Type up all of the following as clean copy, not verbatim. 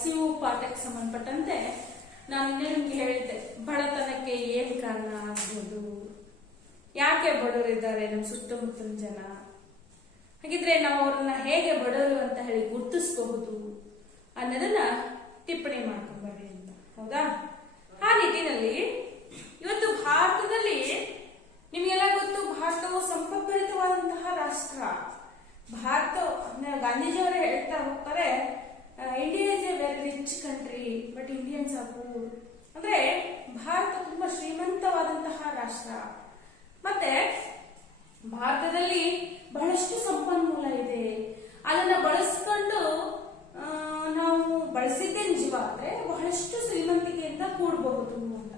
ಹಸಿವು ಪಾಠಕ್ಕೆ ಸಂಬಂಧಪಟ್ಟಂತೆ ನಾನು ನಿಮ್ಗೆ ಹೇಳಿದ್ದೆ, ಬಡತನಕ್ಕೆ ಏನ್ ಕಾರಣ ಆಗ್ಬೋದು, ಯಾಕೆ ಬಡವರಿದ್ದಾರೆ ನಮ್ಮ ಸುತ್ತಮುತ್ತಲಿನ ಜನ, ಹಾಗಿದ್ರೆ ನಾವು ಅವ್ರನ್ನ ಹೇಗೆ ಬಡವರು ಅಂತ ಹೇಳಿ ಗುರ್ತಿಸಬಹುದು ಅನ್ನೋದನ್ನ ಟಿಪ್ಪಣಿ ಮಾಡ್ಕೊಂಡ್ಬರ್ರಿ ಅಂತ. ಹೌದಾ? ಆ ನಿಟ್ಟಿನಲ್ಲಿ ಇವತ್ತು ಭಾರತದಲ್ಲಿ ನಿಮಗೆಲ್ಲ ಗೊತ್ತು, ಭಾರತವು ಸಂಪದ್ಭರಿತವಾದಂತಹ ರಾಷ್ಟ್ರ. ಭಾರತ, ಗಾಂಧೀಜಿಯವರು ಹೇಳ್ತಾ ಹೋಗ್ತಾರೆ, India is a very rich country but Indians are poor. ಅಂದ್ರೆ ಭಾರತ ತುಂಬಾ ಶ್ರೀಮಂತವಾದಂತಹ ರಾಷ್ಟ್ರ. ಮತ್ತೆ ಭಾರತದಲ್ಲಿ ಬಹಳಷ್ಟು ಸಂಪನ್ಮೂಲ ಇದೆ, ಅದನ್ನ ಬಳಸ್ಕೊಂಡು ನಾವು ಬಳಸಿದ್ದೇ ನಿಜವಾದ್ರೆ ಬಹಳಷ್ಟು ಶ್ರೀಮಂತಿಕೆಯಿಂದ ಕೂಡಬಹುದು ಅಂತ.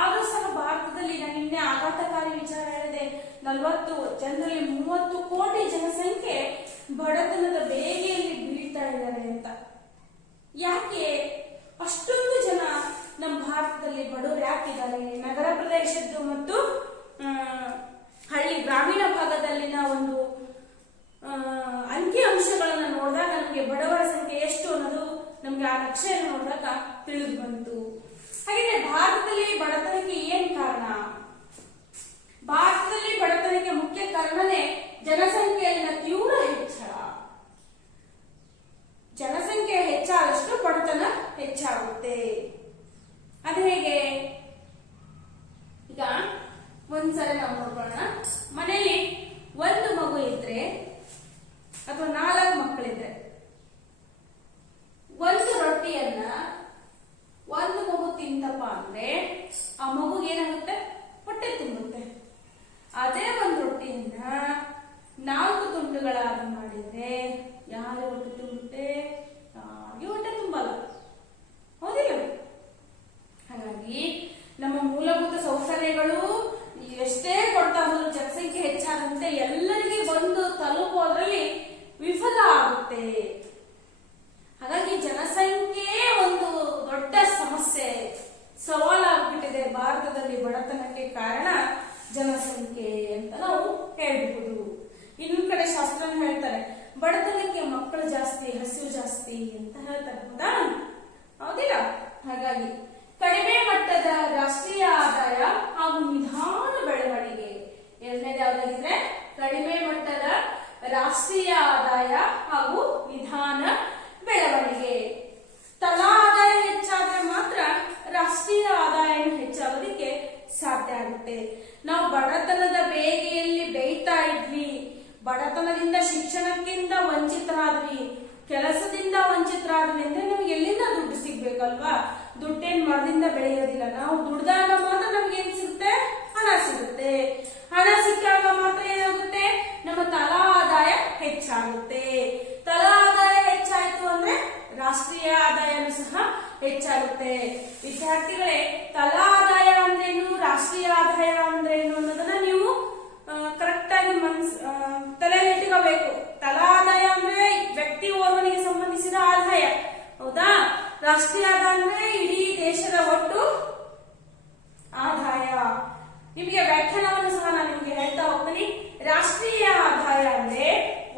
ಆದ್ರೂ ಸಹ ಭಾರತದಲ್ಲಿ ನಾನು ನಿನ್ನೆ ಆಘಾತಕಾರಿ ವಿಚಾರ ಹೇಳಿದೆ, 40 ಜನರಲ್ಲಿ 30 ಕೋಟಿ ಜನಸಂಖ್ಯೆ ಬಡತನದ ಬೇಗೆಯಲ್ಲಿ ಬೀಳ್ತಾ ಇದ್ದಾರೆ ಅಂತ. ಯಾಕೆ ಅಷ್ಟೊಂದು ಜನ ನಮ್ಮ ಭಾರತದಲ್ಲಿ ಬಡವರು ಯಾಕಿದ್ದಾರೆ? ನಗರ ಪ್ರದೇಶದ್ದು ಮತ್ತು ಹಳ್ಳಿ ಗ್ರಾಮೀಣ ಭಾಗದಲ್ಲಿನ ಒಂದು ಅಂಕಿ ಅಂಶಗಳನ್ನ ನೋಡಿದಾಗ ನಮಗೆ ಬಡವರ ಸಂಖ್ಯೆ ಎಷ್ಟು ಅನ್ನೋದು ನಮ್ಗೆ ಆ ನಕ್ಷೆಯನ್ನು ನೋಡಿದಾಗ ತಿಳಿದು ಬಂತು. ಹಾಗೆ ಭಾರತದಲ್ಲಿ ಬಡತನಕ್ಕೆ ಏನ್ ಕಾರಣ? ಭಾರತದಲ್ಲಿ ಬಡತನಕ್ಕೆ ಮುಖ್ಯ ಕಾರಣನೇ ಜನಸಂಖ್ಯೆಯಲ್ಲಿನ ತೀವ್ರ ಹೆಚ್ಚಳ. ಜನಸಂಖ್ಯೆ ಹೆಚ್ಚಾದಷ್ಟು ಬಡತನ ಹೆಚ್ಚಾಗುತ್ತೆ. ಅದು ಹೇಗೆ? ಈಗ ಒಂದ್ಸರಿ ನಾವು ನೋಡ್ಕೊಳ್ಳೋಣ. ಮನೆಯಲ್ಲಿ ಒಂದು ಮಗು ಇದ್ರೆ ಅಥವಾ 4 ಮಕ್ಕಳಿದ್ರೆ, ಒಂದು ರೊಟ್ಟಿಯನ್ನ ಒಂದು ಮಗು ತಿಂತಪ್ಪ ಅಂದ್ರೆ ಆ ಮಗುಗೆ ಏನಾಗುತ್ತೆ? ಹೊಟ್ಟೆ ತುಂಬುತ್ತೆ. ಅದೇ ಒಂದು ರೊಟ್ಟಿಯನ್ನ 4 ತುಂಡುಗಳಾಗಿ ಮಾಡಿದ್ರೆ ಯಾರು ಹೊಟ್ಟೆ ತುಂಬುತ್ತೆ? ಯಾರಿಗೆ ಹೊಟ್ಟೆ ತುಂಬಲ್ಲ. ಹೌದಿಲ್ಲ? ಹಾಗಾಗಿ ನಮ್ಮ ಮೂಲಭೂತ ಸೌಕರ್ಯಗಳು ಎಷ್ಟೇ ಕೊಡ್ತಾ ಹೋದ್ರು ಜನಸಂಖ್ಯೆ ಹೆಚ್ಚಾದಂತೆ ಎಲ್ಲರಿಗೆ ಬಂದು ತಲುಪೋದ್ರಲ್ಲಿ ವಿಫಲ ಆಗುತ್ತೆ. ಹಾಗಾಗಿ ಜನಸಂಖ್ಯೆ ಒಂದು ದೊಡ್ಡ ಸಮಸ್ಯೆ, ಸವಾಲಾಗ್ಬಿಟ್ಟಿದೆ ಭಾರತದಲ್ಲಿ. ಬಡತನಕ್ಕೆ ಕಾರಣ ಜನಸಂಖ್ಯೆ ಅಂತ ನಾವು ಹೇಳ್ಬಹುದು. ಇನ್ನೊಂದ್ ಕಡೆ ಶಾಸ್ತ್ರ ಹೇಳ್ತಾರೆ, ಬಡತನಕ್ಕೆ ಮಕ್ಕಳು ಜಾಸ್ತಿ, ಹಸಿವು ಜಾಸ್ತಿ ಅಂತ ಹೇಳ್ತಾರೆ. ಹೌದಾ? ಹೌದಿಲ್ಲ? ಹಾಗಾಗಿ ಕಡಿಮೆ ಮಟ್ಟದ ರಾಷ್ಟ್ರೀಯ ಆದಾಯ ಹಾಗೂ ನಿಧಾನ ಬೆಳವಣಿಗೆ. ಎರಡನೇದು ಯಾವ್ದಾಗಿದ್ರೆ ಕಡಿಮೆ ಮಟ್ಟದ ರಾಷ್ಟ್ರೀಯ ಆದಾಯ ಹಾಗೂ ನಿಧಾನ ಬೆಳವಣಿಗೆ. ತಲಾ ಆದಾಯ ಹೆಚ್ಚಾದ್ರೆ ಮಾತ್ರ ರಾಷ್ಟ್ರೀಯ ಆದಾಯ ಹೆಚ್ಚಾಗೋದಕ್ಕೆ ಸಾಧ್ಯ ಆಗುತ್ತೆ. ನಾವು ಬಡತನದ ಬೇಗೆಯಲ್ಲಿ ಬೇಯ್ತಾ ಇದ್ವಿ, ಬಡತನದಿಂದ ಶಿಕ್ಷಣಕ್ಕಿಂತ ವಂಚಿತರಾದ್ವಿ, ಕೆಲಸದಿಂದ ವಂಚಿತರಾದ್ವಿ ಅಂದ್ರೆ ನಮ್ಗೆ ಎಲ್ಲಿಂದ ದುಡ್ಡು ಸಿಗ್ಬೇಕಲ್ವಾ? ದುಡ್ಡೇನ್ ಮರದಿಂದ ಬೆಳೆಯೋದಿಲ್ಲ. ನಾವು ದುಡ್ದಾಗ ಮಾತ್ರ ನಮ್ಗೆ ಏನ್ ಸಿಗುತ್ತೆ? ಹಣ ಸಿಗುತ್ತೆ. ಹಣ ಸಿಕ್ಕಾಗ ಮಾತ್ರ ಏನಾಗುತ್ತೆ? ನಮ್ಮ ತಲಾ ಆದಾಯ ಹೆಚ್ಚಾಗುತ್ತೆ. ತಲಾ ಆದಾಯ ಹೆಚ್ಚಾಯ್ತು ಅಂದ್ರೆ ರಾಷ್ಟ್ರೀಯ ಆದಾಯನೂ ಸಹ ಹೆಚ್ಚಾಗುತ್ತೆ. ವಿದ್ಯಾರ್ಥಿಗಳೇ, ತಲಾ ಆದಾಯ ಅಂದ್ರೇನು, ರಾಷ್ಟ್ರೀಯ ಆದಾಯ ಅಂದ್ರೇನು ಅನ್ನೋದನ್ನ ನೀವು ಕರೆಕ್ಟ್ ಆಗಿ ತಲೆಯಲ್ಲಿ ಇಟ್ಕೋಬೇಕು. ತಲಾ ಆದಾಯ ಅಂದ್ರೆ ವ್ಯಕ್ತಿ ಓರ್ವನಿಗೆ ಸಂಬಂಧಿಸಿದ ಆದಾಯ. ಹೌದಾ? ರಾಷ್ಟ್ರೀಯ ಆದಾಯ ಅಂದ್ರೆ ಇಡೀ ದೇಶದ ಒಟ್ಟು ಆದಾಯ. ನಿಮಗೆ ವ್ಯಾಖ್ಯಾನವನ್ನು ಸಹ ನಾನು ನಿಮಗೆ ಹೇಳ್ತಾ ಹೋಗ್ತೀನಿ. ರಾಷ್ಟ್ರೀಯ ಆದಾಯ ಅಂದ್ರೆ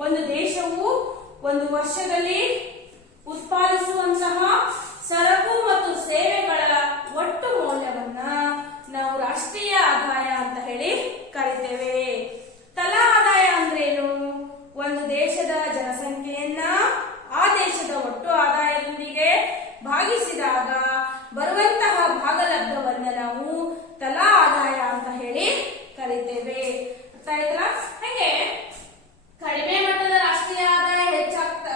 ಒಂದು ದೇಶವು ಒಂದು ವರ್ಷದಲ್ಲಿ ಉತ್ಪಾದಿಸುವಂತಹ ಸರಕು ಮತ್ತು ಸೇವೆಗಳ ಒಟ್ಟು ಮೌಲ್ಯವನ್ನ ನಾವು ರಾಷ್ಟ್ರೀಯ ಆದಾಯ ಅಂತ ಹೇಳಿ ಕರಿತೇವೆ. ತಲಾ ಆದಾಯ ಅಂದ್ರೇನು? ಒಂದು ದೇಶದ ಜನಸಂಖ್ಯೆಯನ್ನ ಆ ದೇಶದ ಒಟ್ಟು ಆದಾಯದೊಂದಿಗೆ ಭಾಗಿಸಿದಾಗ ಬರುವಂತಹ ಭಾಗಲಬ್ಧವನ್ನ ನಾವು ತಲಾ ಆದಾಯ ಅಂತ ಹೇಳಿ ಕರಿತೇವೆ. ಅರ್ಥ ಆಯ್ತಲ್ಲ? ಹಾಗೆ ಕಡಿಮೆ ಮಟ್ಟದ ರಾಷ್ಟ್ರೀಯ ಆದಾಯ ಹೆಚ್ಚಾಗ್ತಾ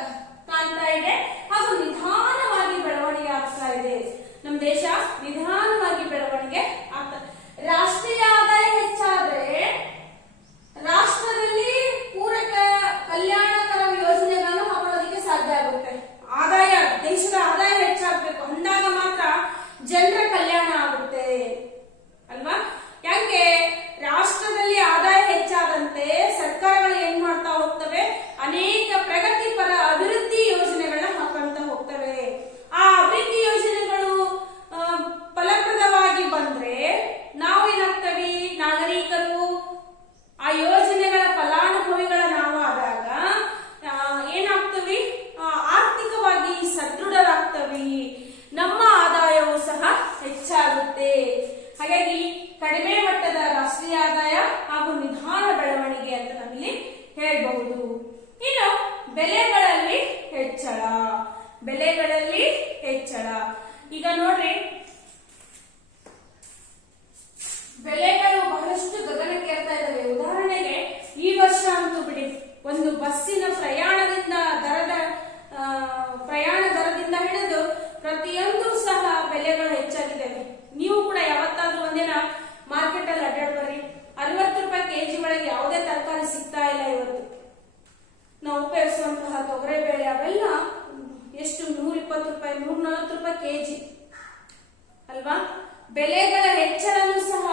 ಕಾಣ್ತಾ ಬೆಲೆಗಳಲ್ಲಿ ಹೆಚ್ಚಳ. ಬೆಲೆಗಳಲ್ಲಿ ಹೆಚ್ಚಳ. ಈಗ ನೋಡ್ರಿ, ಬೆಲೆಗಳು ಬಹಳಷ್ಟು ಗಗನಕ್ಕೇರ್ತಾ ಇದ್ದಾವೆ. ಉದಾಹರಣೆಗೆ ಈ ವರ್ಷ ಅಂತೂ ಬಿಡಿ, ಒಂದು ಬಸ್ಸಿನ ಪ್ರಯಾಣ ದರದಿಂದ ಹಿಡಿದು ಪ್ರತಿಯೊಂದು ಸಹ ಬೆಲೆಗಳು ಹೆಚ್ಚಾಗಿದೆ. ನೀವು ಕೂಡ ಯಾವತ್ತಾದ್ರೂ ಒಂದಿನ ಮಾರ್ಕೆಟ್ ಅಲ್ಲಿ ಅಡ್ಡಾಡ್ ಬರ್ರಿ. 60 ರೂಪಾಯಿ ಕೆಜಿ ಒಳಗೆ ಯಾವುದೇ ತರಕಾರಿ ಸಿಗ್ತಾ ಇಲ್ಲ. ಇವತ್ತು ನಾವು ಉಪಯೋಗಿಸುವಂತಹ ತೊಗರಿಬೇಳೆ ಅವೆಲ್ಲ ಎಷ್ಟು 120 ರೂಪಾಯಿ 140 ರೂಪಾಯಿ ಕೆಜಿ ಅಲ್ವಾ? ಬೆಲೆಗಳ ಹೆಚ್ಚಳನೂ ಸಹ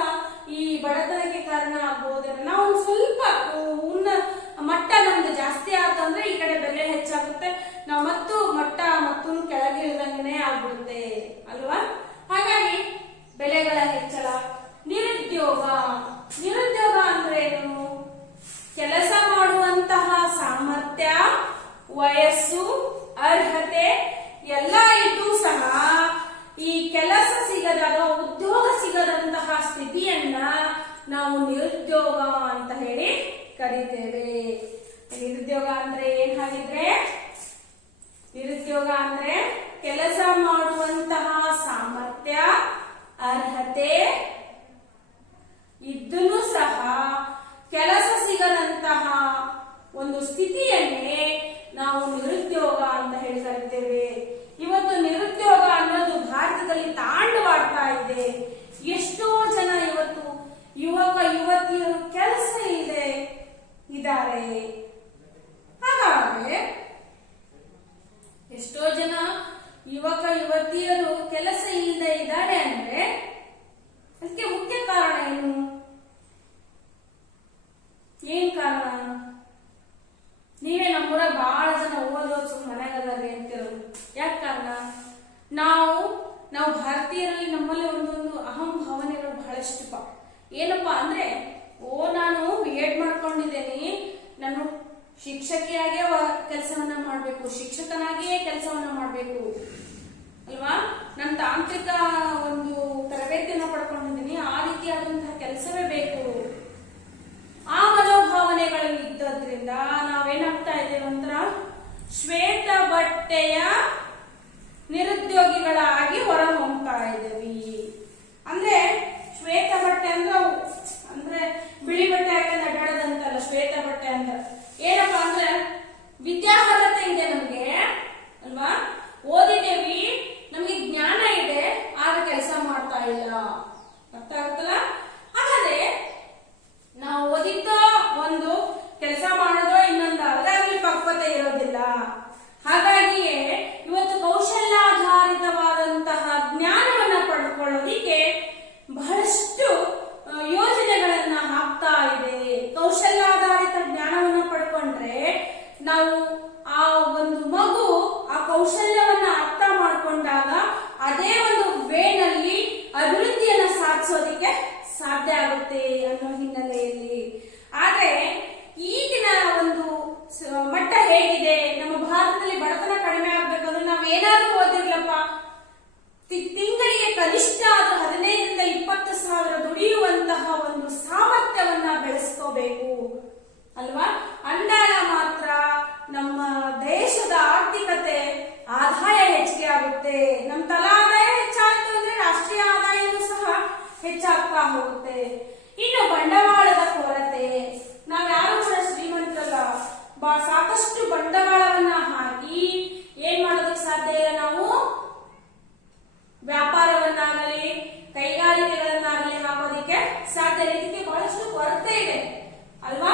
ಈ ಬಡತನಕ್ಕೆ ಕಾರಣ ಆಗಬಹುದೇನೋ. ನಾವು ಸ್ವಲ್ಪ ಮಟ್ಟ ನಮ್ದು ಜಾಸ್ತಿ ಆತಂದ್ರೆ ಈ ಕಡೆ ಬೆಲೆ ಹೆಚ್ಚಾಗುತ್ತೆ, ನಾವು ಮತ್ತು ಕೆಳಗೆ ಇಳಿದಂಗೆ ಆಗ್ಬಿಡುತ್ತೆ ಅಲ್ವಾ? ಹಾಗಾಗಿ ಬೆಲೆಗಳ ಹೆಚ್ಚಳ. ನಿರುದ್ಯೋಗ. ನಿರುದ್ಯೋಗ ಅಂದ್ರೆ ಏನು? ಕೆಲಸ ಮಾಡುವಂತಹ ಸಾಮರ್ಥ್ಯ, ವಯಸ್ಸು, ಅರ್ಹತೆ ಎಲ್ಲ ಇದ್ದು ಸಹ ಈ ಕೆಲಸ ಸಿಗದ ಅಥವಾ ಉದ್ಯೋಗ ಸಿಗದಂತಹ ಸ್ಥಿತಿಯನ್ನ ನಾವು ನಿರುದ್ಯೋಗ ಅಂತ ಹೇಳಿ ಕರೀತೇವೆ. ನಿರುದ್ಯೋಗ ಅಂದ್ರೆ ಏನ್ ಹಾಗಿದ್ರೆ? ನಿರುದ್ಯೋಗ ಅಂದ್ರೆ ಕೆಲಸ ಮಾಡುವಂತಹ ಸಾಮರ್ಥ್ಯ, ಅರ್ಹತೆ ಇದ್ದೂ ಸಹ ಕೆಲಸ ಸಿಗದಂತಹ ಒಂದು ಸ್ಥಿತಿಯನ್ನೇ ನಾವು ನಿರುದ್ಯೋಗ ಅಂತ ಹೇಳಿ ಕರಿತೇವೆ. ಇವತ್ತು ನಿರುದ್ಯೋಗ ಅನ್ನೋದು ಭಾರತದಲ್ಲಿ ತಾಂಡವಾಡ್ತಾ ಇದೆ. ಎಷ್ಟೋ ಜನ ಇವತ್ತು ಯುವಕ ಯುವತಿಯರು ಕೆಲಸ ಇಲ್ಲದೆ ಇದ್ದಾರೆ. ಹಾಗಾದ್ರೆ ಎಷ್ಟೋ ಜನ ಯುವಕ ಯುವತಿಯರು ಕೆಲಸ ಇಲ್ಲದೆ ಇದ್ದಾರೆ ಅಂದ್ರೆ ಅದಕ್ಕೆ ಮುಖ್ಯ ಕಾರಣ ಏನು? ಏನ್ ಕಾರಣ? ನೀವೇ ನಮ್ಮೂರ ಬಹಳ ಜನ ಓದೋದು ಮನೆಗದಾರೆ ಅಂತಿರೋದು. ಯಾಕೆ ಕಾರಣ? ನಾವು ಭಾರತೀಯರಲ್ಲಿ ನಮ್ಮಲ್ಲಿ ಒಂದೊಂದು ಅಹಂ ಭಾವನೆಗಳು ಬಹಳಷ್ಟು ಏನಪ್ಪಾ ಅಂದ್ರೆ, ನಾನು B.Ed ಮಾಡ್ಕೊಂಡಿದ್ದೇನೆ, ನಾನು ಶಿಕ್ಷಕಿಯಾಗಿಯೇ ಕೆಲಸವನ್ನ ಮಾಡ್ಬೇಕು, ಶಿಕ್ಷಕನಾಗಿಯೇ ಕೆಲಸವನ್ನ ಮಾಡ್ಬೇಕು ಅಲ್ವಾ? ನನ್ನ ತಾಂತ್ರಿಕ ಒಂದು ತರಬೇತಿಯನ್ನ ಪಡ್ಕೊಂಡಿದ್ದೀನಿ, ಆ ರೀತಿಯಾದಂತಹ ಕೆಲಸವೇ ಬೇಕು. ಆ ಮನೋಭಾವನೆಗಳು ಇದ್ದದ್ರಿಂದ ನಾವೇನಾಗ್ತಾ ಇದ್ದೇವೆ ಒಂಥರ ಶ್ವೇತ ಬಟ್ಟೆಯ ನಿರುದ್ಯೋಗಿಗಳಾಗಿ ಹೊರ ಹೋಗ್ತಾ ಇದ್ದೀವಿ. ಅಂದ್ರೆ ಶ್ವೇತ ಬಟ್ಟೆ ಅಂದ್ರೆ ಬಿಳಿ ಬಟ್ಟೆ ಹಾಕಿ ಅಡ್ಡಾಡೋದಂತಲ್ಲ. ಶ್ವೇತ ಬಟ್ಟೆ ಅಂದ್ರೆ ಏನಪ್ಪಾ ಅಂದ್ರೆ ವಿದ್ಯಾರ್ಹತೆ ಇದೆ ನಮ್ಗೆ ಅಲ್ವಾ? ಓದಿದ್ದೇವಿ, ನಮ್ಗೆ ಜ್ಞಾನ ಇದೆ, ಆದ್ರೆ ಕೆಲಸ ಮಾಡ್ತಾ ಇಲ್ಲ. ಅರ್ಥ ಆಗುತ್ತಲ್ಲ? ಹಾಗಾದ್ರೆ ನಾವು ಓದಿದ್ದೋ ಒಂದು, ಕೆಲಸ ಮಾಡೋದೋ ಇನ್ನೊಂದು, ಅದರಲ್ಲಿ ಪಕ್ವತೆ ಇರೋದಿಲ್ಲ. ಹಾಗಾಗಿಯೇ ಇವತ್ತು ಕೌಶಲ್ಯಾಧಾರಿತವಾದಂತಹ ಜ್ಞಾನವನ್ನ ಪಡ್ಕೊಳ್ಳೋದಿಕ್ಕೆ ಬಹಳಷ್ಟು ಯೋಜನೆಗಳನ್ನ ಹಾಕ್ತಾ ಇದೆ. ಕೌಶಲ್ಯಾಧಾರಿತ ಜ್ಞಾನವನ್ನ ಪಡ್ಕೊಂಡ್ರೆ ನಾವು ಆ ಒಂದು ಮಗು ಆ ಕೌಶಲ್ಯವನ್ನ ಅರ್ಥ ಮಾಡ್ಕೊಂಡಾಗ ಅದೇ ಒಂದು ವೇನಲ್ಲಿ ಅಭಿವೃದ್ಧಿಯನ್ನ ಸಾಧಿಸೋದಿಕ್ಕೆ ಸಾಧ್ಯ ಆಗುತ್ತೆ ಅನ್ನೋ ಹಿನ್ನೆಲೆಯಲ್ಲಿ. ಆದ್ರೆ ಈಗಿನ ಒಂದು ಮಟ್ಟ ಹೇಗಿದೆ? ನಮ್ಮ ಭಾರತದಲ್ಲಿ ಬಡತನ ಕಡಿಮೆ ಆಗ್ಬೇಕಂದ್ರೆ ನಾವ್ ಏನಾದ್ರೂ ಓದಿರ್ಲಪ್ಪ, ತಿಂಗಳಿಗೆ ಕನಿಷ್ಠ 15ರಿಂದ 20 ಸಾವಿರ ದುಡಿಯುವಂತಹ ಒಂದು ಸಾಮರ್ಥ್ಯವನ್ನ ಬೆಳೆಸ್ಕೋಬೇಕು ಅಲ್ವಾ? ಅಂದಾಗ ಮಾತ್ರ ನಮ್ಮ ದೇಶದ ಆರ್ಥಿಕತೆ ಆದಾಯ ಹೆಚ್ಚಿಗೆ ಆಗುತ್ತೆ. ನಮ್ಮ ತಲಾ ಆದಾಯ ಹೆಚ್ಚಾಯ್ತು ಅಂದ್ರೆ ರಾಷ್ಟ್ರೀಯ ಆದಾಯನೂ ಸಹ ಹೆಚ್ಚಾಗ್ತಾ ಹೋಗುತ್ತೆ. ಇನ್ನು ಬಂಡವಾಳದ ಕೊರತೆ. ನಾವ್ಯಾರು ಕೂಡ ಶ್ರೀಮಂತರಲ್ಲ, ಸಾಕಷ್ಟು ಬಂಡವಾಳವನ್ನ ಹಾಕಿ ಏನ್ ಮಾಡೋದಕ್ಕೆ ಸಾಧ್ಯ ಇಲ್ಲ. ನಾವು ವ್ಯಾಪಾರವನ್ನಾಗಲಿ ಕೈಗಾರಿಕೆಗಳನ್ನಾಗಲಿ ಹಾಕೋದಿಕ್ಕೆ ಸಾಧ್ಯ ಇಲ್ಲ. ಇದಕ್ಕೆ ಬಹಳಷ್ಟು ಕೊರತೆ ಇದೆ ಅಲ್ವಾ?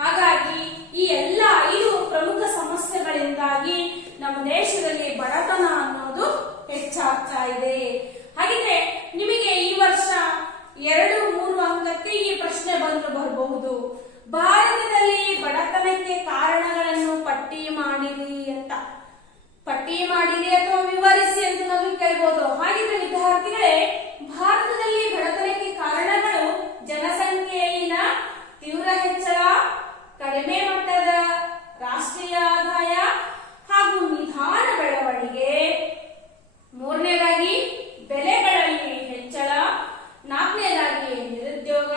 ಹಾಗಾಗಿ ಈ ಎಲ್ಲ 5 ಪ್ರಮುಖ ಸಮಸ್ಯೆಗಳಿಂದಾಗಿ ನಮ್ಮ ದೇಶದಲ್ಲಿ ಬಡತನ ಅನ್ನೋದು ಹೆಚ್ಚಾಗ್ತಾ ಇದೆ. ಹಾಗಿದ್ರೆ ನಿಮಗೆ ಈ ವರ್ಷ 2-3 ಅಂಕಕ್ಕೆ ಈ ಪ್ರಶ್ನೆ ಬರಬಹುದು. ಭಾರತದಲ್ಲಿ ಬಡತನಕ್ಕೆ ಕಾರಣಗಳನ್ನು ಪಟ್ಟಿ ಮಾಡಿರಿ ಅಂತ. ಪಟ್ಟಿ ಮಾಡಿರಿ ಅಥವಾ ವಿವರಿಸಿ ಅಂತ ನಾವು ಕೇಳ್ಬೋದು. ಹಾಗಿದ್ರೆ ವಿದ್ಯಾರ್ಥಿಗಳೇ, ಭಾರತದಲ್ಲಿ ಬಡತನಕ್ಕೆ ಕಾರಣಗಳು ಜನಸಂಖ್ಯೆಯಲ್ಲಿನ ತೀವ್ರ ಹೆಚ್ಚಳ, ಕಡಿಮೆ ಮಟ್ಟದ ರಾಷ್ಟ್ರೀಯ ಆದಾಯ ಹಾಗೂ ನಿಧಾನ ಬೆಳವಣಿಗೆ, 3ನೇದಾಗಿ ಬೆಲೆಗಳಲ್ಲಿ ಹೆಚ್ಚಳ, 4ನೇದಾಗಿ ನಿರುದ್ಯೋಗ,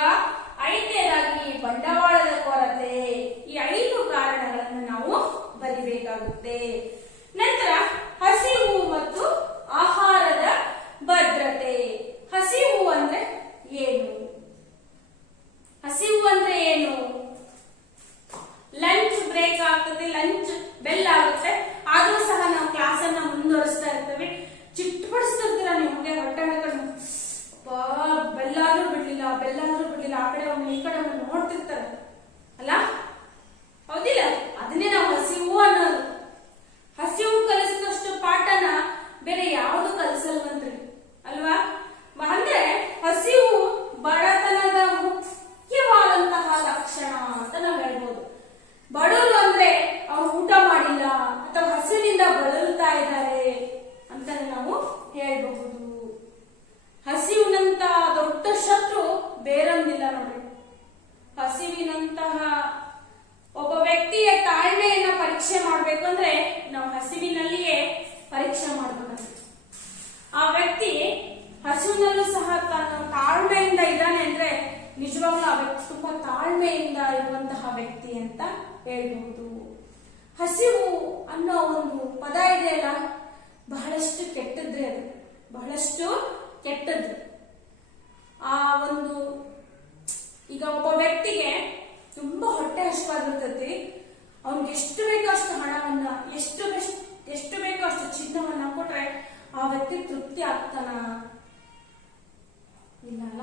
5ನೇದಾಗಿ ಬಂಡವಾಳದ ಕೊರತೆ. ಈ 5 ಕಾರಣಗಳನ್ನು ಬೇಕಾಗುತ್ತೆ. ನಂತರ ಹಸಿವು ಮತ್ತು ಆಹಾರದ ಭದ್ರತೆ. ಹಸಿವು ಅಂದ್ರೆ ಏನು? ಹಸಿವು ಅಂದ್ರೆ ಏನು? ಲಂಚ್ ಬ್ರೇಕ್ ಆಗ್ತದೆ, ಲಂಚ್ ಬೆಲ್ ಆಗುತ್ತೆ, ಆದ್ರೂ ಸಹ ನಾವು ಕ್ಲಾಸ್ ಅನ್ನ ಮುಂದುವರಿಸ್ತಾ ಇರ್ತೇವೆ. ಚಿಟ್ಟಪಡಿಸ್ತಿರ್ತೀರ ನಿಮ್ಗೆ ಹೊಟ್ಟೆ ಬೆಲ್ಲಾದ್ರೂ ಬಿಡ್ಲಿಲ್ಲ ಆ ಕಡೆ ಒಮ್ಮೆ ಈ ಕಡೆ ಒಮ್ಮೆ ನೋಡ್ತಿರ್ತಾರೆ ಅಲ್ಲ, ಹೌದಿಲ್ಲ? ಅದನ್ನೇ ನಾವು ಹಸಿವು ಅನ್ನೋದು. ಹಸಿವು ಕಲಿಸಿದಷ್ಟು ಪಾಠನ ಬೇರೆ ಯಾವುದು ಕಲಿಸಲ್ವಂತ್ರಿ ಅಲ್ವಾ? ಅಂದ್ರೆ ಹಸಿವು ಬಡತನದ ಮುಖ್ಯವಾದಂತಹ ಲಕ್ಷಣ ಅಂತ ನಾವು ಹೇಳ್ಬೋದು. ಬಡವರು ಅಂದ್ರೆ ಅವ್ರು ಊಟ ಮಾಡಿಲ್ಲ ಅಥವಾ ಹಸಿವಿನಿಂದ ಬಳಲ್ತಾ ಇದ್ದಾರೆ ಅಂತ ನಾವು ಹೇಳ್ಬಹುದು. ಹಸಿವಿನಂತ ದೊಡ್ಡ ಶತ್ರು ಬೇರೊಂದಿಲ್ಲ ನೋಡ್ರಿ. ಹಸಿವಿನಂತಹ ಒಬ್ಬ ವ್ಯಕ್ತಿಯ ತಾಳ್ಮೆಯನ್ನ ಪರೀಕ್ಷೆ ಮಾಡ್ಬೇಕು ಅಂದ್ರೆ ನಾವು ಹಸಿವಿನಲ್ಲಿಯೇ ಪರೀಕ್ಷೆ ಮಾಡ್ಬೇಕಂತ. ಆ ವ್ಯಕ್ತಿ ಹಸಿವಿನಲ್ಲೂ ಸಹ ತನ್ನ ತಾಳ್ಮೆಯಿಂದ ಇದ್ದಾನೆ ಅಂದ್ರೆ ನಿಜವಾಗ್ಲೂ ಆ ವ್ಯಕ್ತಿ ತುಂಬಾ ತಾಳ್ಮೆಯಿಂದ ಇರುವಂತಹ ವ್ಯಕ್ತಿ ಅಂತ ಹೇಳ್ಬಹುದು. ಹಸಿವು ಅನ್ನೋ ಒಂದು ಪದ ಇದೆಯಲ್ಲ, ಬಹಳಷ್ಟು ಕೆಟ್ಟದ್ರಿ. ಅದು ಬಹಳಷ್ಟು ಕೆಟ್ಟದ್ದು. ಆ ಒಂದು ಈಗ ಒಬ್ಬ ವ್ಯಕ್ತಿಗೆ ತುಂಬಾ ಹೊಟ್ಟೆ ಹಸಿವಾಗಿರ್ತೈತಿ, ಅವ್ನಿಗೆ ಎಷ್ಟು ಬೇಕೋ ಅಷ್ಟು ಹಣವನ್ನ, ಎಷ್ಟು ಬೇಕೋ ಅಷ್ಟು ಚಿನ್ನವನ್ನ ಕೊಟ್ರೆ ಆ ವ್ಯಕ್ತಿ ತೃಪ್ತಿ ಆಗ್ತಾನ? ಇಲ್ಲ ಅಲ್ಲ.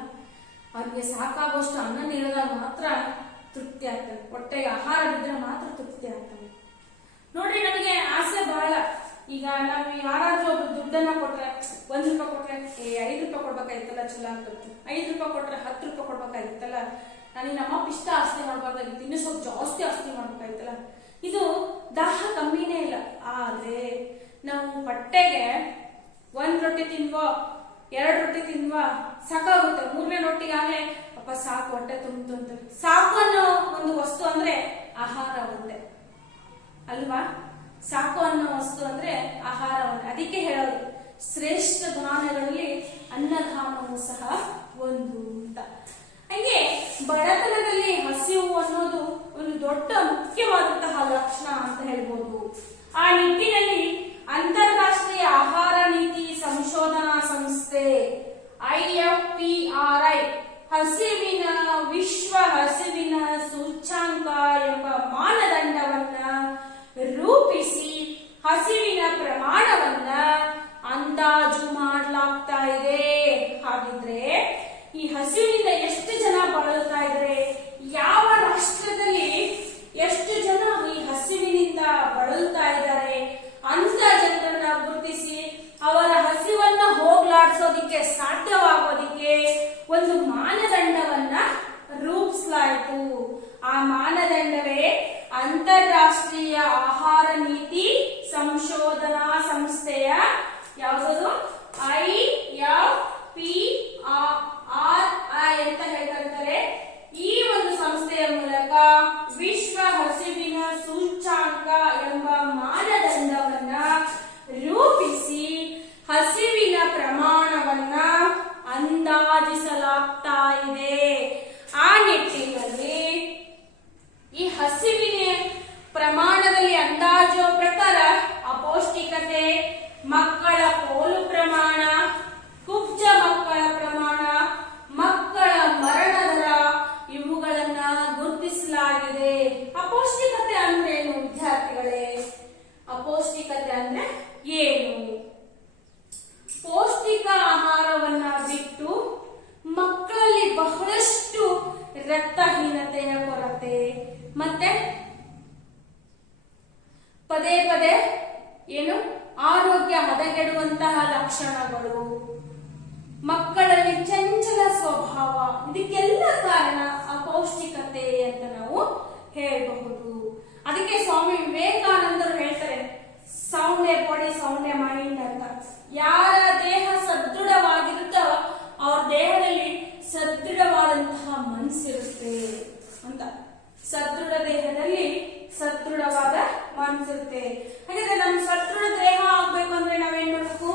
ಅವ್ರಿಗೆ ಸಾಕಾಗುವಷ್ಟು ಅನ್ನ ನೀಡಿದಾಗ ಮಾತ್ರ ತೃಪ್ತಿ ಆಗ್ತಾನೆ, ಹೊಟ್ಟೆಗೆ ಆಹಾರ ಬಿದ್ದರೆ ಮಾತ್ರ ತೃಪ್ತಿ ಆಗ್ತಾನೆ. ನೋಡ್ರಿ, ನಮಗೆ ಆಸೆ ಬಹಳ. ಈಗ ನಾವು ಯಾರಾದ್ರೂ ಒಬ್ರು ದುಡ್ಡನ್ನ ಕೊಟ್ರೆ, 1 ರೂಪಾಯಿ ಕೊಟ್ರೆ 5 ರೂಪಾಯಿ ಕೊಡ್ಬೇಕಾಗಿತ್ತಲ್ಲ, ಚಲೋ ಆಗ್ತದೆ. 5 ರೂಪಾಯಿ ಕೊಟ್ರೆ 10 ರೂಪಾಯಿ ಕೊಡ್ಬೇಕಾಗಿತ್ತಲ್ಲ, ನನಗೆ ನಮ್ಮಪ್ಪ ಇಷ್ಟ ಆಸ್ತಿ ಮಾಡ್ಬೇಕಾಗಿತ್ತು, ಇನ್ನು ಸ್ವಲ್ಪ ಜಾಸ್ತಿ ಆಸ್ತಿ ಮಾಡ್ಬೇಕಾಗಿತ್ತಲ್ಲ. ಇದು ದಾಹ ಕಮ್ಮಿನೇ ಇಲ್ಲ. ಆದ್ರೆ ನಾವು ಹೊಟ್ಟೆಗೆ 1 ರೊಟ್ಟಿ ತಿನ್ವೋ 2 ರೊಟ್ಟಿ ತಿನ್ವಾ ಸಾಕಾಗುತ್ತೆ, 3ನೇ ರೊಟ್ಟಿಗಾಗಲೇ ಅಪ್ಪ ಸಾಕು, ಹೊಟ್ಟೆ ತುಂಬಿತು ಅಂತ. ಸಾಕು ಅನ್ನೋ ಒಂದು ವಸ್ತು ಅಂದ್ರೆ ಆಹಾರ ಒಂದೇ ಅಲ್ವಾ? ಸಾಕು ಅನ್ನೋ ವಸ್ತು ಅಂದ್ರೆ ಆಹಾರ ಒಂದೇ. ಅದಕ್ಕೆ ಹೇಳೋದು ಶ್ರೇಷ್ಠ ದಾನಗಳಲ್ಲಿ ಅನ್ನದಾನವೂ ಸಹ ಒಂದು ಅಂತ. ಹಾಗೆ ಬಡತನದಲ್ಲಿ ಹಸಿವು ಅನ್ನೋದು ಒಂದು ದೊಡ್ಡ ಮುಖ್ಯವಾದಂತಹ ಲಕ್ಷಣ ಅಂತ ಹೇಳ್ಬೋದು. ಆ ನಿಟ್ಟಿನಲ್ಲಿ ಅಂತಾರಾಷ್ಟ್ರೀಯ ಆಹಾರ ನೀತಿ ಸಂಶೋಧನಾ ಸಂಸ್ಥೆ IFPRI ಹಸಿವಿನ ವಿಶ್ವ ಹಸಿವಿನ ಸೂಚ್ಯಾಂಕ ಎಂಬ ಮಾನದಂಡವನ್ನ ರೂಪಿಸಿ ಹಸಿವಿನ ಪ್ರಮಾಣವನ್ನ ಅಂದಾಜು ಮಾಡಲಾಗ್ತಾ ಇದೆ. ಹಾಗಿದ್ರೆ ಈ ಹಸಿವಿನಿಂದ ಎಷ್ಟು ಜನ ಬಳಲ್ತಾ ಇದ್ದಾರೆ, ಯಾವ ರಾಷ್ಟ್ರದಲ್ಲಿ ಎಷ್ಟು ಜನ ಈ ಹಸಿವಿನಿಂದ ಬಳಲ್ತಾ ಇದ್ದಾರೆ ಅಂತ ಜನರನ್ನ ಗುರುತಿಸಿ ಅವರ ಹಸಿವನ್ನ ಹೋಗ್ಲಾಡ್ಸೋದಿಕ್ಕೆ ಸಾಧ್ಯವಾಗೋದಿಕ್ಕೆ ಒಂದು ಮಾನದಂಡವನ್ನ ರೂಪಿಸಲಾಯಿತು. ಆ ಮಾನದಂಡವೇ ಅಂತಾರಾಷ್ಟ್ರೀಯ ಆಹಾರ ನೀತಿ ಸಂಶೋಧನಾ ಸಂಸ್ಥೆಯ ಯಾವುದು IFPRI ಅಂತ ಹೇಳ್ತಾರೆ. ಈ ಒಂದು ಸಂಸ್ಥೆಯ ಮೂಲಕ ವಿಶ್ವ ಹಸಿವಿನ ಸೂಚ್ಯಾಂಕ ಎಂಬ ಮಾನದಂಡವನ್ನ ರೂಪಿಸಿ ಹಸಿವಿನ ಪ್ರಮಾಣವನ್ನ ಅಂದಾಜಿಸಲಾಗ್ತಾ ಇದೆ. ಆ ನಿಟ್ಟಿನಲ್ಲಿ ಈ ಹಸಿವಿನ ಪ್ರಮಾಣದಲ್ಲಿ ಅಂದಾಜು ಪ್ರಕಾರ ಅಪೌಷ್ಟಿಕತೆ, ಮಕ್ಕಳ ಪೋಲು ಪ್ರಮಾಣ, ಕುಬ್ಜ ಮಕ್ಕಳ ಪ್ರಮಾಣ, ಮಕ್ಕಳ ಮರಣ ದರ ಇವುಗಳನ್ನ ಗುರುತಿಸಲಾಗಿದೆ. ಅಪೌಷ್ಟಿಕತೆ ಅಂದ್ರೆ ಏನು ವಿದ್ಯಾರ್ಥಿಗಳೇ? ಅಪೌಷ್ಟಿಕತೆ ಅಂದ್ರೆ ಏನು? ಪೌಷ್ಟಿಕ ಆಹಾರವನ್ನ ಬಿಟ್ಟು ಮಕ್ಕಳಲ್ಲಿ ಬಹಳಷ್ಟು ರಕ್ತಹೀನತೆಯ ಕೊರತೆ ಮತ್ತೆ ಪದೇ ಪದೇ ಏನು ಆರೋಗ್ಯ ಹದಗೆಡುವಂತಹ ಲಕ್ಷಣಗಳು, ಮಕ್ಕಳಲ್ಲಿ ಚಂಚಲ ಸ್ವಭಾವ, ಇದಕ್ಕೆಲ್ಲ ಕಾರಣ ಅಪೌಷ್ಟಿಕತೆ ಅಂತ ನಾವು ಹೇಳಬಹುದು. ಅದಕ್ಕೆ ಸ್ವಾಮಿ ವಿವೇಕಾನಂದರು ಹೇಳ್ತಾರೆ, sound A body sound A mind ಅಂತ. ಯಾರ ದೇಹ ಸದೃಢವಾಗಿರುತ್ತೋ ಅವ್ರ ದೇಹದಲ್ಲಿ ಸದೃಢವಾದಂತಹ ಮನಸ್ಸಿರುತ್ತೆ ಅಂತ. ಸದೃಢ ದೇಹದಲ್ಲಿ ಸದೃಢವಾದ ಮನಸ್ಸಿರುತ್ತೆ. ಹಾಗಾದ್ರೆ ನಮ್ಮ ಸದೃಢ ದೇಹ ಆಗ್ಬೇಕು ಅಂದ್ರೆ ನಾವೇನ್ ಮಾಡಬೇಕು?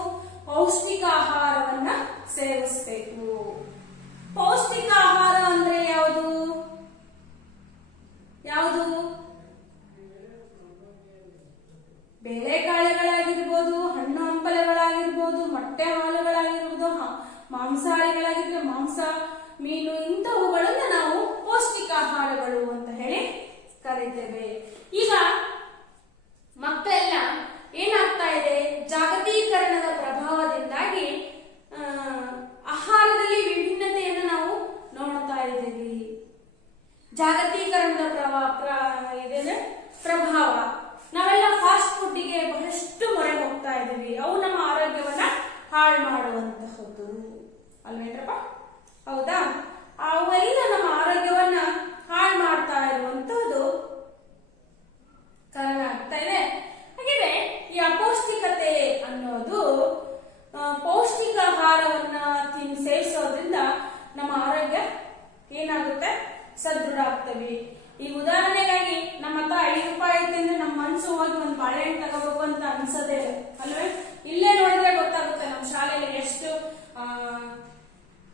ಪೌಷ್ಟಿಕ ಆಹಾರವನ್ನ ಸೇವಿಸಬೇಕು. ಪೌಷ್ಟಿಕ ಆಹಾರ ಅಂದ್ರೆ ಯಾವುದು? ಬೇಳೆಕಾಳುಗಳಾಗಿರ್ಬೋದು, ಹಣ್ಣು ಹಂಪಲುಗಳಾಗಿರ್ಬೋದು, ಮೊಟ್ಟೆ ಹಾಲುಗಳಾಗಿರ್ಬೋದು, ಮಾಂಸಾಹಾರಿಗಳಾಗಿದ್ರೆ ಮಾಂಸ, ಮೀನು ಇಂಥವುಗಳನ್ನ ನಾವು ಪೌಷ್ಟಿಕ ಆಹಾರಗಳು ಅಂತ ಹೇಳಿ ಕರೀತೇವೆ. ಈಗ ಮಕ್ಕಳೆಲ್ಲ ಏನಾಗ್ತಾ ಇದೆ, ಜಾಗತೀಕರಣದ ಪ್ರಭಾವದಿಂದಾಗಿ ಆಹಾರದಲ್ಲಿ ವಿಭಿನ್ನತೆಯನ್ನು ನಾವು ನೋಡ್ತಾ ಇದ್ದೀವಿ. ಜಾಗತೀಕರಣದ ಪ್ರಭಾವ ನಾವೆಲ್ಲ ಫಾಸ್ಟ್ ಫುಡ್ಗೆ ಬಹಳಷ್ಟು ಮೊರೆ ಹೋಗ್ತಾ ಇದ್ದೀವಿ. ಅವು ನಮ್ಮ ಆರೋಗ್ಯವನ್ನ ಹಾಳು ಮಾಡುವಂತಹದ್ದು ಅಲ್ವೇನ್ರಪ್ಪ? ಹೌದಾ? ಅವೆಲ್ಲ ನಮ್ಮ ಆರೋಗ್ಯವನ್ನ ಹಾಳು ಮಾಡ್ತಾ ಇರುವಂತಹದ್ದು ಕಾರಣ ಆಗ್ತಾ ಇದೆ. ಹಾಗೆ ಈ ಅಪೌಷ್ಟಿಕತೆ ಅನ್ನೋದು ಪೌಷ್ಟಿಕ ಆಹಾರವನ್ನ ಸೇವಿಸೋದ್ರಿಂದ ನಮ್ಮ ಆರೋಗ್ಯ ಏನಾಗುತ್ತೆ, ಸದೃಢ ಆಗ್ತವೆ. ಈಗ ಉದಾಹರಣೆಗಾಗಿ ನಮ್ಮ ಹತ್ರ 5 ರೂಪಾಯಿ ತಿಂದ್ರೆ ನಮ್ಮ ಮನ್ಸು ಹೋಗಿ ಒಂದು ಬಾಳೆಹಣ್ಣು ತಗೋಬೇಕು ಅಂತ ಅನ್ಸೋದೇ ಅಲ್ವೇ? ಇಲ್ಲೇ ನೋಡಿದ್ರೆ ಗೊತ್ತಾಗುತ್ತೆ ನಮ್ಮ ಶಾಲೆಯಲ್ಲಿ ಎಷ್ಟು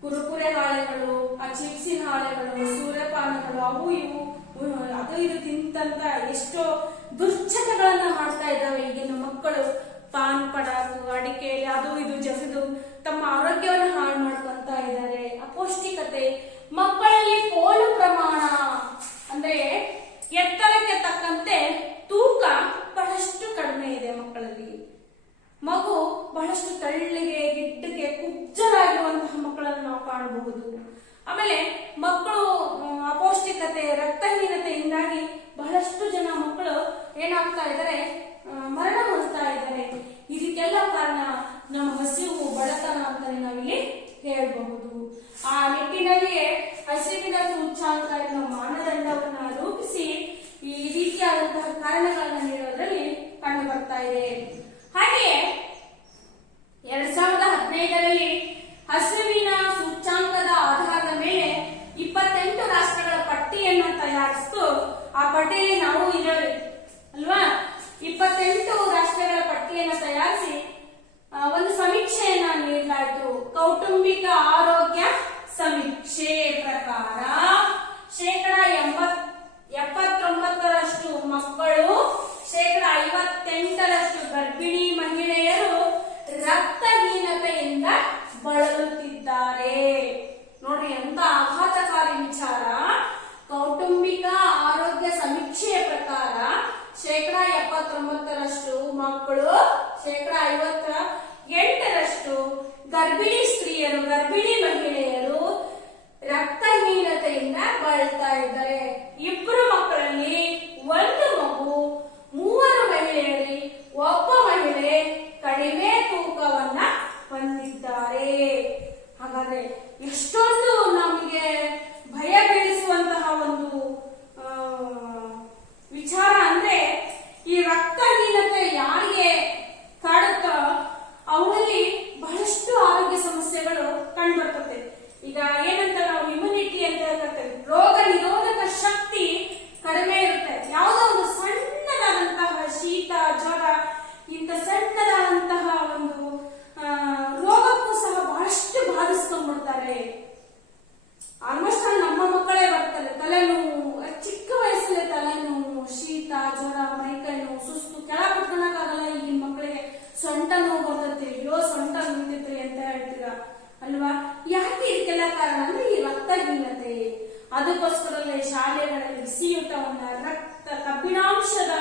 ಕುರುಕುರೆ ಹಾಳೆಗಳು, ಚಿಪ್ಸಿನ ಹಾಳೆಗಳು, ಸೂರ್ಯಪಾನಗಳು, ಅವು ಇವು ಅದು ಇದು ತಿಂತಂತ ಎಷ್ಟೋ ದುಶ್ಚಟಗಳನ್ನ ಮಾಡ್ತಾ ಇದ್ದಾವೆ ಈಗಿನ ಮಕ್ಕಳು. ಪಾನ್ ಪಡಾಕು, ಅಡಿಕೆಯಲ್ಲಿ ಅದು ಇದು ಜಗಿದು ತಮ್ಮ ಆರೋಗ್ಯವನ್ನು ಹಾಳು ಮಾಡ್ಕೊಂತ ಇದ್ದಾರೆ. ಅಪೌಷ್ಟಿಕತೆ, ಮಕ್ಕಳಲ್ಲಿ ಪೋಲು ಪ್ರಮಾಣ ಅಂದ್ರೆ ಎತ್ತರಕ್ಕೆ ತಕ್ಕಂತೆ ತೂಕ ಬಹಳಷ್ಟು ಕಡಿಮೆ ಇದೆ ಮಕ್ಕಳಲ್ಲಿ. ಮಗು ಬಹಳಷ್ಟು ತೆಳ್ಳಗೆ, ಗಿಡ್ಡಗೆ, ಕುಬ್ಜರಾಗಿರುವಂತಹ ಮಕ್ಕಳನ್ನು ನಾವು ಕಾಣಬಹುದು. ಆಮೇಲೆ ಮಕ್ಕಳು ಅಪೌಷ್ಟಿಕತೆ, ರಕ್ತಹೀನತೆಯಿಂದಾಗಿ ಬಹಳಷ್ಟು ಜನ ಮಕ್ಕಳು ಏನಾಗ್ತಾ ಇದ್ದಾರೆ, ಮರಣ ಹೊಂದ್ತಾ ಇದ್ದಾರೆ. ಇದಕ್ಕೆಲ್ಲ ಕಾರಣ ನಮ್ಮ ಹಸಿವು, ಬಡತನ ಅಂತಾನೆ ನಾವಿಲ್ಲಿ ಹೇಳಬಹುದು. ಆ ನಿಟ್ಟಿನಲ್ಲಿಯೇ ಹಸಿವಿನ ಸೂಚ್ಯಂಕ ಎನ್ನುವ ಮಾನದಂಡವನ್ನ ರೂಪಿಸಿ ಈ ರೀತಿಯಾದಂತಹ ಕಾರಣಗಳನ್ನ ನೀಡೋದ್ರಲ್ಲಿ ಕಂಡು ಬರ್ತಾ ಇದೆ. ಹಾಗೆಯೇ 2015ರಲ್ಲಿ ಹಸಿವಿನ ಸೂಚ್ಯಂಕದ ಆಧಾರದ ಮೇಲೆ 28 ರಾಷ್ಟ್ರಗಳ ಪಟ್ಟಿಯನ್ನು ತಯಾರಿಸಿತು. ಆ ಪಟ್ಟಿಯಲ್ಲಿ ನಾವು ಇರೋರು ಅಲ್ವಾ? 28 ರಾಷ್ಟ್ರಗಳ ಪಟ್ಟಿಯನ್ನು ತಯಾರಿಸಿ ಒಂದು ಸಮೀಕ್ಷೆಯನ್ನ ನೀಡಲಾಯಿತು. ಕೌಟುಂಬಿಕ ಆರೋಗ್ಯ ಸಮೀಕ್ಷೆ ಪ್ರಕಾರ 79% ಮಕ್ಕಳು, 58% ಗರ್ಭಿಣಿ ಮಹಿಳೆಯರು ರಕ್ತಹೀನತೆಯಿಂದ ಬಳಲುತ್ತಿದ್ದಾರೆ. ನೋಡ್ರಿ ಎಂತ ಆಘಾತಕಾರಿ ವಿಚಾರ. ಕೌಟುಂಬಿಕ ಆರೋಗ್ಯ ಸಮೀಕ್ಷೆಯ ಪ್ರಕಾರ 79% ಮಕ್ಕಳು, 58% ಗರ್ಭಿಣಿ ಸ್ತ್ರೀಯರು, ಗರ್ಭಿಣಿ ಮಹಿಳೆಯರು ರಕ್ತಹೀನತೆಯಿಂದ ಬಳಲ್ತಾ ಇದ್ದಾರೆ. 2 ಮಕ್ಕಳಲ್ಲಿ 1 ಮಗು, 3 ಮಹಿಳೆಯರಲ್ಲಿ 1 ಮಹಿಳೆ ಕಡಿಮೆ ತೂಕವನ್ನ ಹೊಂದಿದ್ದಾರೆ. ಹಾಗಾದ್ರೆ ಎಷ್ಟೊಂದು ನಮಗೆ ಭಯ ಬೀಳಿಸುವಂತಹ ಒಂದು ವಿಚಾರ ಅಂದ್ರೆ, ಈ ರಕ್ತಹೀನತೆ ಯಾರಿಗೆ ಕಾಡುತ್ತೋ ಅವರಲ್ಲಿ ಬಹಳಷ್ಟು ಆರೋಗ್ಯ ಸಮಸ್ಯೆಗಳು ಕಂಡು ಬರ್ತದೆ. ಈಗ ಏನಂತ ನಾವು ಇಮ್ಯುನಿಟಿ ಅಂತ ಹೇಳ್ತೇವೆ, ರೋಗ ನಿರೋಧಕ ಶಕ್ತಿ ಕಡಿಮೆ ಇರುತ್ತೆ. ಯಾವುದೋ ಒಂದು ಸಣ್ಣದಾದಂತಹ ಶೀತ, ಜ್ವರ, ಇಂಥ ಸಣ್ಣದಾದಂತಹ ಒಂದು ರೋಗಕ್ಕೂ ಸಹ ಬಹಳಷ್ಟು ಬಾಧಿಸ್ಕೊಂಡ್ಬಿಡ್ತಾರೆ. ಆಲ್ಮೋಸ್ಟ್ ನಮ್ಮ ಮಕ್ಕಳೇ ಬರ್ತಾರೆ. ತಲೆನೋವು, ಚಿಕ್ಕ ವಯಸ್ಸಲ್ಲೇ ತಲೆನೋವು, ಶೀತ, ಜ್ವರ, ಮೈಕೈ ನೋವು, ಸುಸ್ತು, ಕೆಳ ಕುತ್ಕೊಳಕ್ಕಾಗಲ್ಲ. ಈಗಿನ ಮಕ್ಕಳಿಗೆ ಸೊಂಟ ನೋವು ಬರ್ತೈತಿ. ಅಯ್ಯೋ ಸೊಂಟ ನಿಂತೈತ್ರಿ ಅಂತ ಹೇಳ್ತೀರ ಅಲ್ವಾ? ಯಾಕೆ ಇದಕ್ಕೆಲ್ಲ ಕಾರಣ ಅಂದ್ರೆ ಈ ರಕ್ತಹೀನತೆ. ಅದಕ್ಕೋಸ್ಕರಲ್ಲೇ ಶಾಲೆಗಳಲ್ಲಿ ಬಿಸಿಯೂಟವನ್ನ, ಕಬ್ಬಿಣಾಂಶದ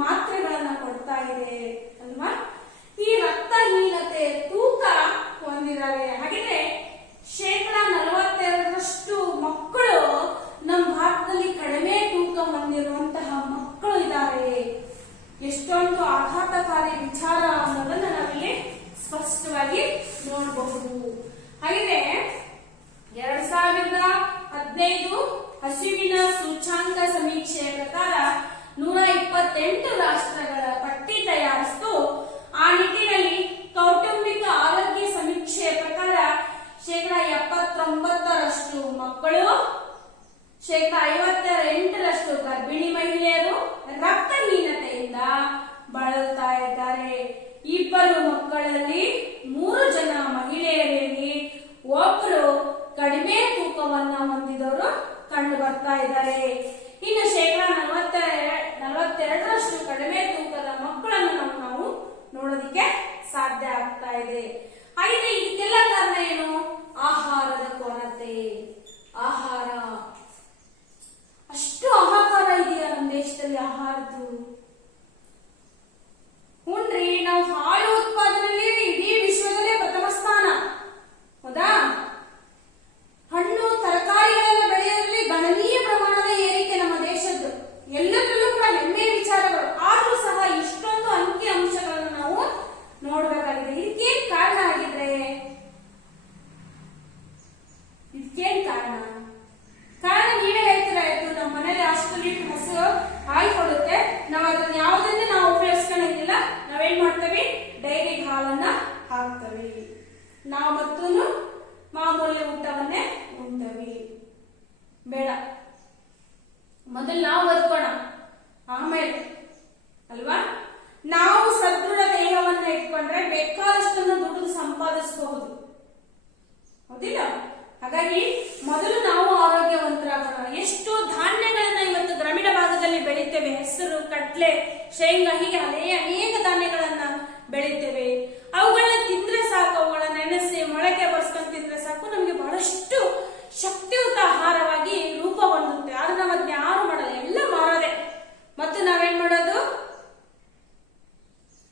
ಮಾತ್ರೆಗಳನ್ನ ಕೊಡ್ತಾ ಇದೆ ಅಲ್ವಾ? ಈ ರಕ್ತಹೀನತೆ, ತೂಕ ಹೊಂದಿದ್ದಾರೆ. ಹಾಗಿದ್ರೆ 42% ಮಕ್ಕಳು ನಮ್ಮ ಭಾರತದಲ್ಲಿ ಕಡಿಮೆ ತೂಕ ಹೊಂದಿರುವಂತಹ ಮಕ್ಕಳು ಇದ್ದಾರೆ. ಎಷ್ಟೊಂದು ಆಘಾತಕಾರಿ ವಿಚಾರ ಅನ್ನೋದನ್ನ ನಾವಿಲ್ಲಿ ಸ್ಪಷ್ಟವಾಗಿ ನೋಡಬಹುದು. ಹಾಗೆ 2015 ಹಸಿವಿನ ಸೂಚ್ಯಂಕ ಸಮೀಕ್ಷೆಯ ಪ್ರಕಾರ 128 ರಾಷ್ಟ್ರಗಳ ಪಟ್ಟಿ ತಯಾರಿಸಿತು. ಆ ನಿಟ್ಟಿನಲ್ಲಿ ಕೌಟುಂಬಿಕ ಆರೋಗ್ಯ ಸಮೀಕ್ಷೆಯ ಪ್ರಕಾರ 79% ಮಕ್ಕಳು, 58% ಗರ್ಭಿಣಿ ಮಹಿಳೆಯರು ರಕ್ತಹೀನತೆಯಿಂದ ಬಳಲ್ತಾ ಇದ್ದಾರೆ. 2 ಮಕ್ಕಳಲ್ಲಿ 3 ಜನ ಮಹಿಳೆಯರಲ್ಲಿ 1 ಕಡಿಮೆ ತೂಕವನ್ನ ಹೊಂದಿದವರು ಕಂಡು ಬರ್ತಾ ಇದ್ದಾರೆ. ಇನ್ನು 42% ಕಡಿಮೆ ತೂಕದ ಮಕ್ಕಳನ್ನು ನಾವು ಸಾಧ್ಯ ಆಗ್ತಾ ಇದೆ. ಹಾಗೆ ಇದಕ್ಕೆಲ್ಲ ಕಾರಣ ಏನು? ಆಹಾರದ ಕೊರತೆ. ಆಹಾರ ಅಷ್ಟು ಹಾಹಾಕಾರ ಇದೆಯಾ ನಮ್ಮ ದೇಶದಲ್ಲಿ ಆಹಾರದ್ದು? ಹುಣ್ರಿ, ನಾವು ಹಾಲು ಉತ್ಪಾದನೆಯಲ್ಲಿ ಇಡೀ ವಿಶ್ವದಲ್ಲೇ ಪ್ರಥಮ ಸ್ಥಾನ. ಹೌದಾ? ಹಣ್ಣು ತರಕಾರಿಗಳನ್ನು ಬೆಳೆಯುವಲ್ಲಿ ಗಣನೀಯ ಪ್ರಮಾಣದ ಏರಿಕೆ ನಮ್ಮ ದೇಶದ್ದು. ಎಲ್ಲದರಲ್ಲೂ ಕೂಡ ಹೆಮ್ಮೆಯ ವಿಚಾರಗಳು. ಆದ್ರೂ ಸಹ ಇಷ್ಟೊಂದು ಅಂಕಿ ಅಂಶಗಳನ್ನು ನಾವು ನೋಡ್ಬೇಕಾಗಿದೆ. ಇದಕ್ಕೇನ್ ಕಾರಣ ಆಗಿದ್ರೆ? ಇದಕ್ಕೇನ್ ಕಾರಣ? ಕಾರಣ ನೀವೇ ಹೇಳ್ತೀರಾ. ಆಯ್ತು, ನಮ್ಮ ಮನೇಲಿ ಅಷ್ಟು ಲೀಟರ್ ಹಸು ಹಾಲು ಕೊಡುತ್ತೆ, ನಾವು ಅದನ್ನ ಯಾವುದನ್ನ ನಾವು ಉಪಯೋಗಿಸ್ಕೊಳ್ಳಂಗಿಲ್ಲ. ನಾವೇನ್ ಮಾಡ್ತೇವೆ? ಡೈರಿ ಹಾಲನ್ನ ಹಾಕ್ತೇವೆ. ನಾವು ಮತ್ತೂ ಮಾಮೂಲಿ ಊಟವನ್ನೇ ಉಣ್ತೇವೆ. ಬೇಡ, ಮೊದಲು ನಾವು ಬದುಕೋಣ, ಆಮೇಲೆ ಅಲ್ವಾ? ನಾವು ಸದೃಢ ದೇಹವನ್ನ ಇಟ್ಕೊಂಡ್ರೆ ಬೇಕಾದಷ್ಟನ್ನು ದುಡಿದು ಸಂಪಾದಿಸಬಹುದು, ಹೌದಿಲ್ಲ? ಹಾಗಾಗಿ ಮೊದಲು ನಾವು ಆರೋಗ್ಯವಂತರಾಗೋಣ. ಎಷ್ಟು ಧಾನ್ಯಗಳನ್ನ ಇವತ್ತು ಗ್ರಾಮೀಣ ಭಾಗದಲ್ಲಿ ಬೆಳಿತೇವೆ. ಹೆಸರು, ಕಡ್ಲೆ, ಶೇಂಗಾ, ಹೀಗೆ ಅನೇಕ ಧಾನ್ಯಗಳನ್ನ ಬೆಳಿತೇವೆ. ಅವುಗಳನ್ನ ತಿಂದ್ರೆ ಸಾಕು, ಅವುಗಳನ್ನ ನೆನೆಸಿ ಮೊಳಕೆ ಬರ್ಸ್ಕೊಂಡು ತಿಂದ್ರೆ ಸಾಕು, ನಮ್ಗೆ ಬಹಳಷ್ಟು ಶಕ್ತಿಯುತ ಆಹಾರವಾಗಿ ರೂಪುಗೊಳ್ಳುತ್ತೆ. ಆದ್ರೆ ನಾವು ಅದನ್ನ ಯಾರು ಮಾಡಲ್ಲ, ಎಲ್ಲ ಮಾರೋದೆ. ಮತ್ತು ನಾವೇನ್ ಮಾಡೋದು?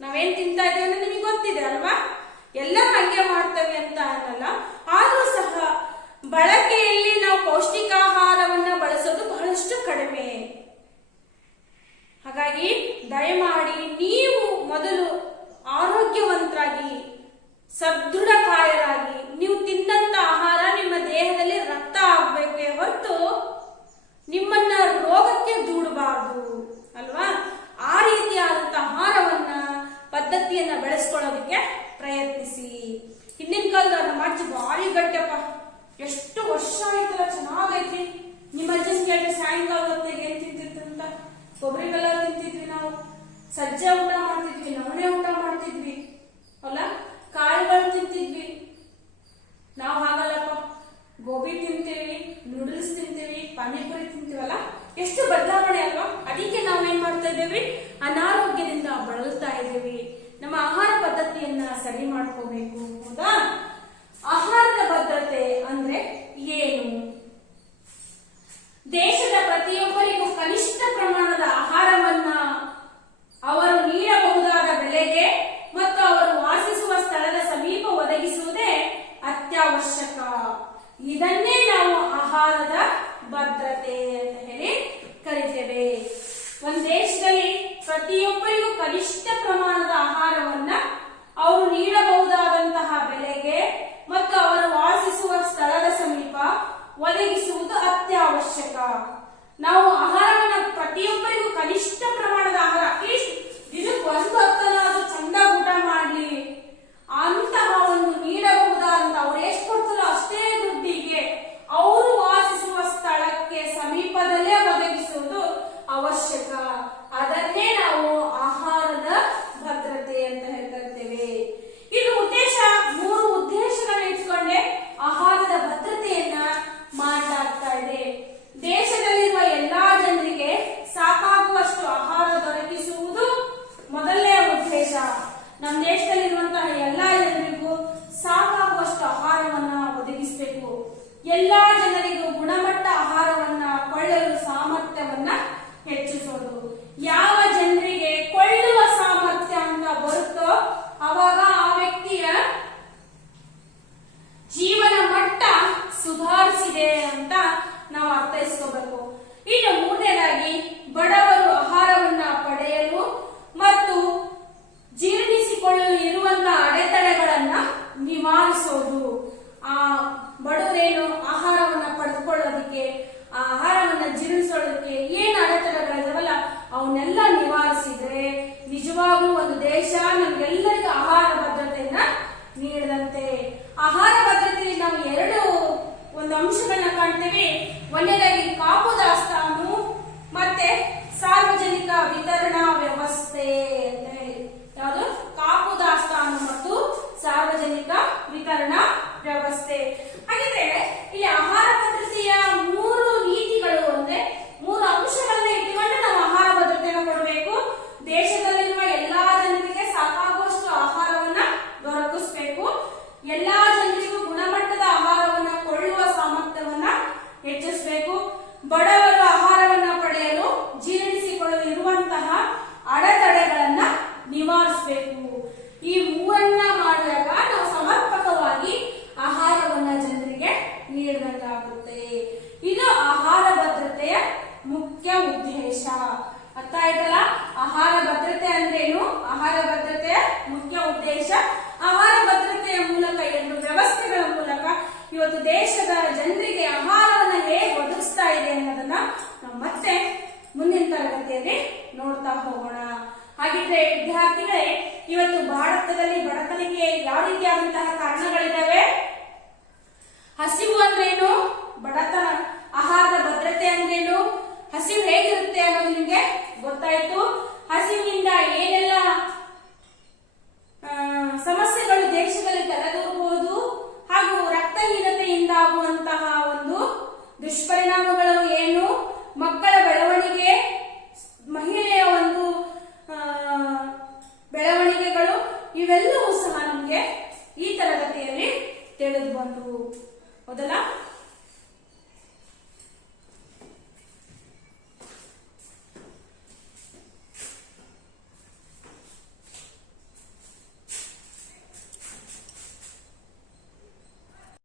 ನಾವೇನ್ ತಿಂತಾ ಇದ್ದೇವೆ ಅಂದ್ರೆ ನಿಮಗೆ ಗೊತ್ತಿದೆ ಅಲ್ವಾ? ಎಲ್ಲ ಹಂಗೆ ಮಾಡ್ತೇವೆ ಅಂತ ಅನ್ನಲ್ಲ. ಆದ್ರೂ ಸಹ ಬಳಕೆಯಲ್ಲಿ ನಾವು ಪೌಷ್ಟಿಕಾಹಾರವನ್ನ ಬಳಸೋದು ಬಹಳಷ್ಟು ಕಡಿಮೆ. ಹಾಗಾಗಿ ದಯಮಾಡಿ ನೀವು ಮೊದಲು ಆರೋಗ್ಯವಂತರಾಗಿ, ಸದೃಢಕಾಯರಾಗಿ, ನೀವು ತಿನ್ನಂತ ಆಹಾರ ನಿಮ್ಮ ದೇಹದಲ್ಲಿ ರಕ್ತ ಆಗ್ಬೇಕೇ ಹೊರತು ನಿಮ್ಮನ್ನ ರೋಗಕ್ಕೆ ದೂಡಬಾರದು ಅಲ್ವಾ? ಆ ರೀತಿಯಾದಂತ ಆಹಾರವನ್ನ, ಪದ್ಧತಿಯನ್ನ ಬೆಳೆಸ್ಕೊಳ್ಳೋದಕ್ಕೆ ಪ್ರಯತ್ನಿಸಿ. ಹಿಂದಿನ ಕಾಲದ ನಮ್ಮ ಅಜ್ಜಿ ಭಾರಿ ಗಟ್ಟಿಯಪ್ಪ, ಎಷ್ಟು ವರ್ಷ ಆಯ್ತಲ್ಲ, ಚೆನ್ನಾಗೈತಿ. ನಿಮ್ಮ ಅಜ್ಜನ್ ಕೇಳಿ ಸಾಯಂಕಾಲ ಹೊತ್ತಿಗೆ ಏನ್ ತಿಂತಿದ್ರಂತ? ಕೊಬ್ಬರಿ ಬೆಲ್ಲ ತಿಂತಿದ್ವಿ ನಾವು, ಸಜ್ಜೆ ಊಟ ಮಾಡ್ತಿದ್ವಿ, ನವಣೆ ಊಟ ಮಾಡ್ತಿದ್ವಿ, ಅಲ್ಲ, ಕಾಳುಗಳು ತಿಂತಿದ್ವಿ. ನಾವು ಹಾಗಲ್ಲಪ್ಪ, ಗೋಬಿ ತಿಂತೀವಿ, ನೂಡಲ್ಸ್ ತಿಂತೀವಿ, ಪಾನಿಪುರಿ ತಿಂತೀವಲ್ಲ. ಎಷ್ಟು ಬದಲಾವಣೆ ಅಲ್ವಾ? ಅದಕ್ಕೆ ನಾವೇನ್ ಮಾಡ್ತಾ ಇದ್ದೇವೆ? ಅನಾರೋಗ್ಯದಿಂದ ಬಳಲ್ತಾ ಇದ್ದೇವೆ. ನಮ್ಮ ಆಹಾರ ಪದ್ಧತಿಯನ್ನ ಸರಿ ಮಾಡ್ಕೋಬೇಕು, ಹೌದಾ? ಆಹಾರದ ಭದ್ರತೆ ಅಂದ್ರೆ ಏನು? ದೇಶದ ಪ್ರತಿಯೊಬ್ಬರಿಗೂ ಕನಿಷ್ಠ ಪ್ರಮಾಣದ ಆಹಾರವನ್ನ ಅವರು ನೀಡಬಹುದಾದ ಬೆಲೆಗೆ ಮತ್ತು ಅವರು ವಾಸಿಸುವ ಸ್ಥಳದ ಸಮೀಪ ಒದಗಿಸುವುದೇ ಅತ್ಯವಶ್ಯಕ. ಇದನ್ನೇ ನಾವು ಆಹಾರದ ಭದ್ರತೆ ಅಂತ ಹೇಳಿ ಕರಿತೇವೆ. ಒಂದು ದೇಶದಲ್ಲಿ ಪ್ರತಿಯೊಬ್ಬರಿಗೂ ಕನಿಷ್ಠ ಪ್ರಮಾಣದ ಆಹಾರವನ್ನ ಅವರು ನೀಡಬಹುದಾದಂತಹ ಬೆಲೆಗೆ ಮತ್ತು ಅವರು ವಾಸಿಸುವ ಸ್ಥಳದ ಸಮೀಪ ಒದಗಿಸುವುದು ಅತ್ಯವಶ್ಯಕ. ನಾವು ಆಹಾರವನ್ನ ಪ್ರತಿಯೊಬ್ಬರಿಗೂ ಕನಿಷ್ಠ ಪ್ರಮಾಣದ ಆಹಾರ, ಅಟ್ಲೀಸ್ಟ್ ದಿನಕ್ಕೆ ಒಂದು ಹೊತ್ತನಾದ್ರೂ ಚಂದ ಊಟ ಮಾಡ್ಲಿ ಅಂತಹ ಒಂದು ನೀಡಬಹುದಾದಂತ, ಅವ್ರು ಎಷ್ಟು ಕೊಡ್ತಾರೋ ಅಷ್ಟೇ ದುಡ್ಡಿಗೆ ಅವರು ವಾಸಿಸುವ ಸ್ಥಳಕ್ಕೆ ಸಮೀಪದಲ್ಲೇ ಒದಗಿಸುವುದು ಅವಶ್ಯಕ. ಅದನ್ನೇ ನಾವು ಆಹಾರದ ಭದ್ರತೆ ಅಂತ ಹೇಳ್ತೇವೆ. ಇದು ಉದ್ದೇಶ, 3 ಉದ್ದೇಶಗಳನ್ನ ಇಟ್ಕೊಂಡೆ ಆಹಾರದ ಭದ್ರತೆಯನ್ನ ಮಾಡಲಾಗ್ತಾ ಇದೆ. ದೇಶದಲ್ಲಿರುವ ಎಲ್ಲಾ ಜನರಿಗೆ ಸಾಕಾಗುವಷ್ಟು ಆಹಾರ ದೊರಕಿಸುವುದು ಮೊದಲನೇ ಉದ್ದೇಶ. ನಮ್ಮ ದೇಶದಲ್ಲಿರುವಂತಹ ಎಲ್ಲಾ ಜನರಿಗೂ ಸಾಕಾಗುವಷ್ಟು ಆಹಾರವನ್ನ ಒದಗಿಸಬೇಕು. ಎಲ್ಲಾ ಜನರಿಗೂ ಗುಣಮಟ್ಟ ಆಹಾರವನ್ನ ಕೊಳ್ಳಲು ಸಾಮರ್ಥ್ಯವನ್ನ ಹೆಚ್ಚಿಸೋದು. ಯಾವ ಜನರಿಗೆ ಕೊಳ್ಳುವ ಸಾಮರ್ಥ್ಯ ಅಂತ ಬರುತ್ತೋ ಅವಾಗ ಆ ವ್ಯಕ್ತಿಯ ಜೀವನ ಮಟ್ಟ ಸುಧಾರಿಸಿದೆ ಅಂತ ನಾವು ಅರ್ಥೈಸ್ಕೋಬೇಕು. ಇನ್ನು ಮೂರನೇದಾಗಿ, ಬಡವರು ಆಹಾರವನ್ನ ಪಡೆಯಲು ಮತ್ತು ಜೀರ್ಣಿಸಿಕೊಳ್ಳಲು ಇರುವಂತಹ ಅಡೆತಡೆಗಳನ್ನ ನಿವಾರಿಸೋದು. ಆ ಬಡವರೇನು ಆಹಾರವನ್ನ ಪಡೆದುಕೊಳ್ಳೋದಕ್ಕೆ, ಆ ಆಹಾರವನ್ನ ಜೀರ್ಣಿಸೋದಕ್ಕೆ ಏನ್ ಅಡೆತಡೆಗಳಿದಾವಲ್ಲ ಅವನ್ನೆಲ್ಲ ನಿವಾರಿಸಿದ್ರೆ ನಿಜವಾಗ್ಲೂ ಒಂದು ದೇಶ ನಮ್ಗೆಲ್ಲರಿಗೂ ಆಹಾರ ಭದ್ರತೆಯನ್ನ ನೀಡದಂತೆ. ಆಹಾರ ಭದ್ರತೆಯಲ್ಲಿ ನಾವು ಒಂದು ಅಂಶಗಳನ್ನ ಕಾಣ್ತೇವೆ. ಒಂದನೇದಾಗಿ ಕಾಪು ದಾಸ್ತಾನು ಮತ್ತೆ ಸಾರ್ವಜನಿಕ ವಿತರಣಾ ವ್ಯವಸ್ಥೆ ಅಂತ ಹೇಳಿ. ಯಾವುದು? ಕಾಪು ದಾಸ್ತಾನು ಮತ್ತು ಸಾರ್ವಜನಿಕ ವಿತರಣಾ ವ್ಯವಸ್ಥೆ. ಹಾಗಿದ್ರೆ ಇಲ್ಲಿ ಆಹಾರ ಭದ್ರತೆಯ 3 ನೀತಿಗಳು ಅಂದ್ರೆ 3 ಅಂಶಗಳನ್ನ ಇಟ್ಟುಕೊಂಡು ನಾವು ಆಹಾರ ಭದ್ರತೆಯನ್ನು ಕೊಡಬೇಕು. ದೇಶದಲ್ಲಿರುವ ಎಲ್ಲಾ ಜನರಿಗೆ ಸಾಕಾಗುವಷ್ಟು ಆಹಾರವನ್ನ ಇವತ್ತು ಭಾರತದಲ್ಲಿ ಬಡತನಕ್ಕೆ ಯಾವ ರೀತಿಯಾದಂತಹ ಕಾರಣಗಳಿದಾವೆ? ಹಸಿವು ಅಂದ್ರೇನು, ಬಡತನ, ಆಹಾರದ ಭದ್ರತೆ ಅಂದ್ರೇನು, ಹಸಿವು ಹೇಗಿರುತ್ತೆ ಅನ್ನೋದು ನಿಮ್ಗೆ ಗೊತ್ತಾಯ್ತು.